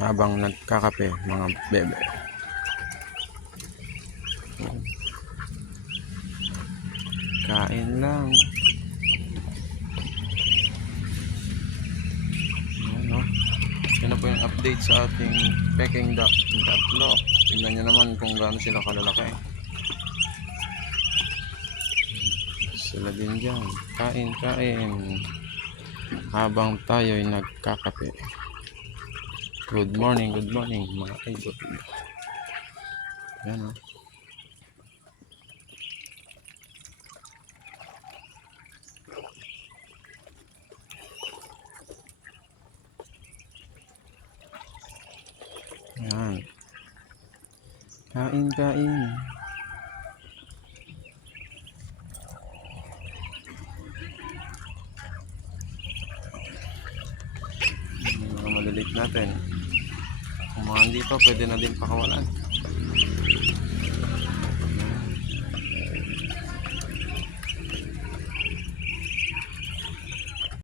habang nagkakape mga bebe. Kain lang. Ano? Yan po yung update sa ating Peking duck. Yung tatlo. Tingnan nyo naman kung gaano sila kalalaki. Sila din dyan. Kain. Habang tayo'y nagkakape. Good morning mga idol. Yan o. Yan. Kain. Mga maliliit natin. Kung mga hindi pa, pwede na din pakawalan.